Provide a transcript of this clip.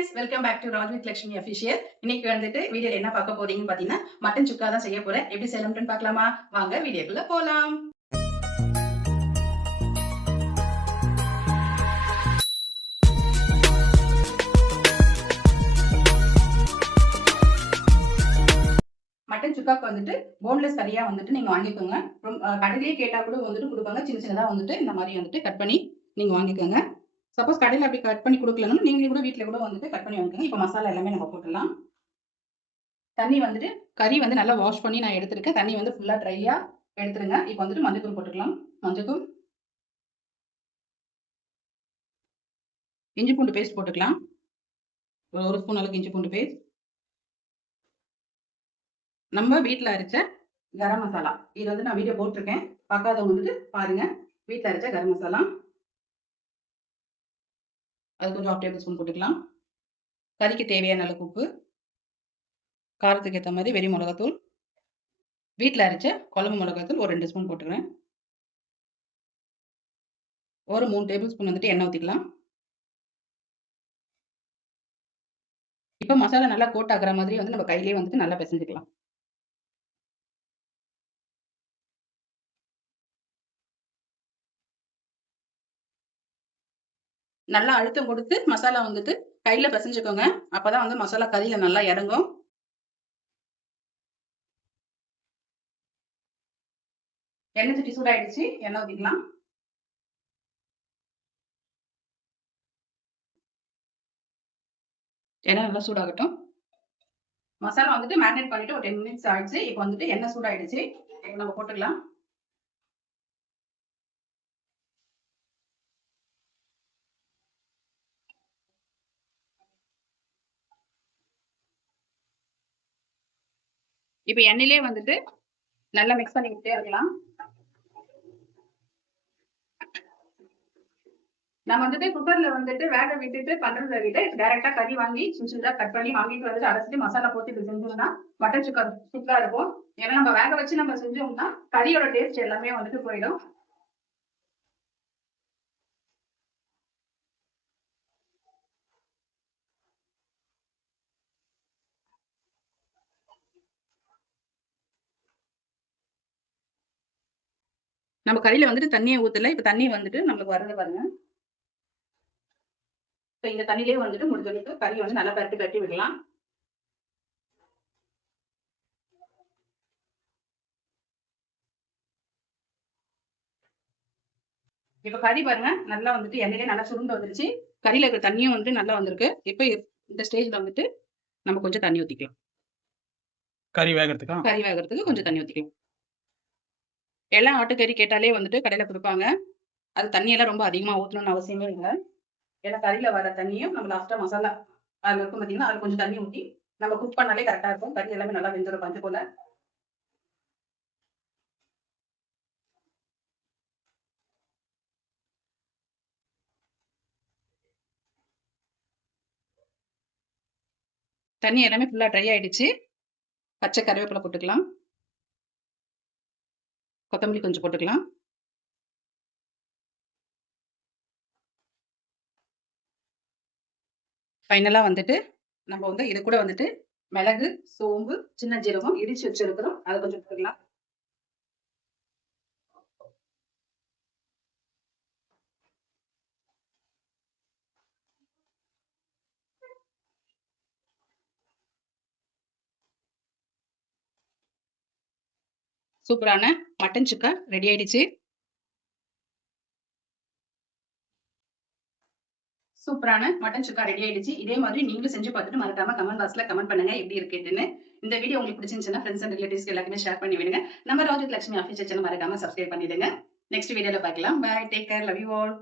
Friends, welcome back to Raj with Lakshmi official. இன்னைக்கு வந்துட்டு வீடியோல என்ன பார்க்க போறீங்கன்னு பாத்தீங்கன்னா மட்டன் சுக்கா தான் செய்ய போறேன். எப்படி செய்யலாம்னு பார்க்கலாமா? வாங்க வீடியோக்குள்ள போலாம். மட்டன் சுக்காக்கு வந்துட்டு போன்லெஸ் கறியா வந்துட்டு நீங்க வாங்கிக்கோங்க. கடையிலேயே கேட்டா கூட வந்துட்டு கொடுப்பாங்க. சின்ன சின்னதா வந்துட்டு இந்த மாதிரி வந்துட்டு கட் பண்ணி நீங்க வாங்கிக்கோங்க. சப்போஸ் கடையில் அப்படி கட் பண்ணி கொடுக்கலன்னா நீங்க கூட வீட்டில் கூட வந்துட்டு கட் பண்ணி வாங்கிக்கோங்க. இப்போ மசாலா எல்லாமே நம்ம போட்டுடலாம். தண்ணி வந்துட்டு கறி வந்து நல்லா வாஷ் பண்ணி நான் எடுத்துருக்கேன். தண்ணி வந்து ஃபுல்லா ட்ரையா எடுத்துருங்க. இப்போ வந்துட்டு மஞ்சத்தூள் போட்டுக்கலாம். மஞ்சத்தூள், இஞ்சி பூண்டு பேஸ்ட் போட்டுக்கலாம். ஒரு ஸ்பூன் அளவுக்கு இஞ்சி பூண்டு பேஸ்ட். நம்ம வீட்டில் அரைச்ச கரம் மசாலா, இது வந்து நான் வீடியோ போட்டிருக்கேன். பார்க்காதவங்க வந்துட்டு பாருங்க. வீட்டில் அரைச்ச கரம் மசாலா, அது கொஞ்சம் 1/2 டேபிள் ஸ்பூன் போட்டுக்கலாம். கறிக்கு தேவையான அளவுக்கு உப்பு, காரத்துக்கு ஏற்ற மாதிரி வெறி மிளகாத்தூள், வீட்டில் அரைச்ச குழம்பு மிளகாத்தூள் ஒரு 2 ஸ்பூன் போட்டுக்கிறேன். ஒரு 3 டேபிள் ஸ்பூன் வந்துட்டு எண்ணெய் ஊற்றிக்கலாம். இப்போ மசாலா நல்லா கோட் ஆகிற மாதிரி வந்து நம்ம கையிலேயே வந்துட்டு நல்லா பிசைஞ்சுக்கலாம். நல்லா அழுத்தம் கொடுத்து மசாலா வந்துட்டு கையில பிசைஞ்சுக்கோங்க. அப்பதான் வந்து மசாலா கறியில நல்லா இறங்கும். எண்ணெய் சட்டி சூடாயிடுச்சு. எண்ணெய் ஊற்றிக்கலாம். எண்ணெய் நல்லா சூடாகட்டும். மசாலா வந்துட்டு மேரினேட் பண்ணிட்டு ஒரு 10 மினிட்ஸ் ஆயிடுச்சு. இப்போ வந்துட்டு எண்ணெய் சூடாயிடுச்சு. நம்ம போட்டுக்கலாம். இப்போ எண்ணெயிலே வந்துட்டு நல்லா மிக்ஸ் பண்ணி விட்டே இருக்கலாம். நம்ம வந்துட்டு குக்கர்ல வந்துட்டு வேக விட்டுட்டு பண்றதை விட டைரக்டா கறி வாங்கி சின்ன சின்னதா கட் பண்ணி வாங்கிட்டு வந்துட்டு அரைச்சிட்டு மசாலா போட்டு இது செஞ்சோம்னா மட்டன் சுக்கா சூப்பரா இருக்கும். ஏன்னா நம்ம வேக வச்சு நம்ம செஞ்சோம்னா கறியோட டேஸ்ட் எல்லாமே வந்துட்டு போயிடும். நம்ம கறியில வந்துட்டு தண்ணியை ஊத்தல. இப்ப தண்ணி வந்துட்டு நம்மளுக்கு வரது பாருங்க. இப்ப இந்த தண்ணியிலே வந்துட்டு முடிஞ்சளவுக்கு கறி வந்து நல்லா பரட்டி விடலாம். இப்ப கறி பாருங்க நல்லா வந்துட்டு எண்ணெயிலே நல்லா சுருண்டு வந்துருச்சு. கறியில இருக்கிற தண்ணியும் வந்துட்டு நல்லா வந்திருக்கு. இப்ப இந்த ஸ்டேஜ்ல வந்துட்டு நம்ம கொஞ்சம் தண்ணி ஊத்திக்கலாம். கறி வேகிறதுக்கு கொஞ்சம் தண்ணி ஊத்திக்கலாம். எல்லாம் ஆட்டுக்கறி கேட்டாலே வந்துட்டு கடையில கொடுப்பாங்க. அது தண்ணியெல்லாம் ரொம்ப அதிகமா ஊற்றணும்னு அவசியமே இல்லை. ஏன்னா கறியில வர தண்ணியும் நம்ம லாஸ்டா மசாலா அதுல இருக்கும் பார்த்தீங்கன்னா அதுல கொஞ்சம் தண்ணி ஊற்றி நம்ம குக் பண்ணாலே கரெக்டா இருக்கும். கறி எல்லாமே நல்லா வெந்துடும் பஞ்சு போல. தண்ணி எல்லாமே ஃபுல்லா ட்ரை ஆயிடுச்சு. பச்சை கருவேப்பிலை போட்டுக்கலாம். கொத்தமல்லி கொஞ்சம் போட்டுக்கலாம். ஃபைனலா வந்துட்டு நம்ம வந்து இது கூட வந்துட்டு மிளகு, சோம்பு, சின்ன ஜீரகம் இடிச்சு வச்சிருக்கிறோம். அதை கொஞ்சம் போட்டுக்கலாம். சூப்பரான மட்டன் சுக்கா ரெடி ஆயிடுச்சு. சூப்பரான மட்டன் சுக்கா ரெடி ஆயிடுச்சு. இதே மாதிரி நீங்களும் செஞ்சு பார்த்துட்டு மறக்காம கமெண்ட் பாக்ஸ்ல கமெண்ட் பண்ணுங்க எப்படி இருக்குன்னு. இந்த வீடியோ உங்களுக்கு பிடிச்சிருந்துச்சுன்னா ஃப்ரெண்ட்ஸ் அண்ட் ரிலேட்டிவ்ஸ்க்கு எல்லாருக்குமே ஷேர் பண்ணி விடுங்க. நம்ம Raj with Lakshmi official channel மறக்காம சப்ஸ்கிரைப் பண்ணிடுங்க. நெக்ஸ்ட் வீடியோல பார்க்கலாம். Bye, take care, love you all.